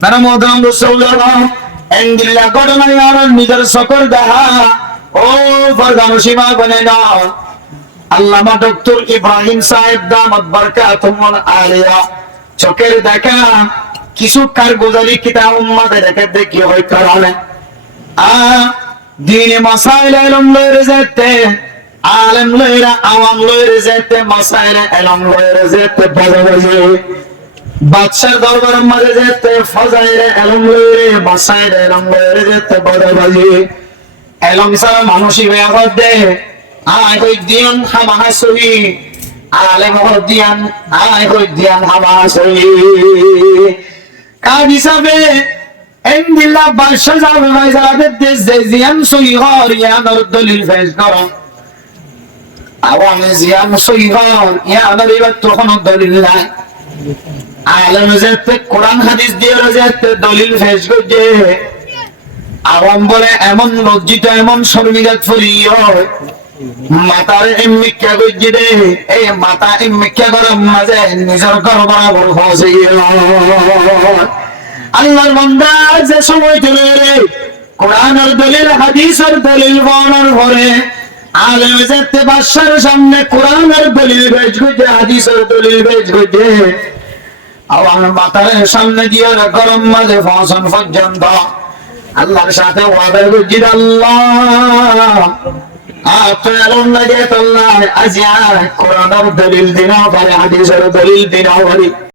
তারা মদম রাসূলুল্লাহ এন্দিল্লা ঘটনা আর নিজের সকর দেখা ও ফরগানো সীমা বনে না আল্লামা ডক্টর ইব্রাহিম সাহেব দামাত বারকাতুহুল আলিয়া চোখের দেখা কিছু কারগুজারি কিতাব উম্মাদের রেখে দেখি হয় কারণে দিনে মাসাইল ইলম লইরে যেতে আলেম লইরা আওয়াম লইরে যেতে মাসাইল ইলম লইরে যেতে বাজাবাজি বাদশার দরবারের মাঝে যেতে ফজাইলে ইলম লইরে মাসাইল ইলম লইরে যেতে বাজাবাজি ইলম ছাড়া মানুষই বেয়াদব দে আয় কই দিন হামাহাসুই আলেম হদিয়ান আয় কই দিন হামাহাসুই কাজ হিসাবে এন্দিল্লা বাদশা যাবে মাইজাদের দেশ যে জিয়ান সই হর ইয়ানোর দলিল পেশ করো আওয়ামে জিয়ান সই হর ইয়ানোর এবার তখন দলিল নাই আলেম যেতে কোরআন হাদিস দিয়ে যেতে দলিল পেশ করছে আওয়াম বলে এমন লজ্জিত এমন শর্মিজাত ফরি হয় মাতার এমনিকা গজ্জি দে এই মাতা এমনিকা গরম মাঝে নিজের ঘর বরাবর ফসে আল্লাহর বান্দা যে সময় চলে রে কোরআনের দলিল হাদিসের দলিল বর্ণনার পরে আলেম যেতে বাদশার সামনে কোরআনের দলিল পেশ করছে হাদিসের দলিল পেশ করছে আওয়াম মাতার সামনে দিয়ে গরম মাঝে ফসন পর্যন্ত আল্লাহর সাথে ওয়াদা করছি আল্লাহ আপনার লাগে আল্লাহ আজ কোরআনের দলিল দিনা পারে হাদিসের দলিল দিনা পারে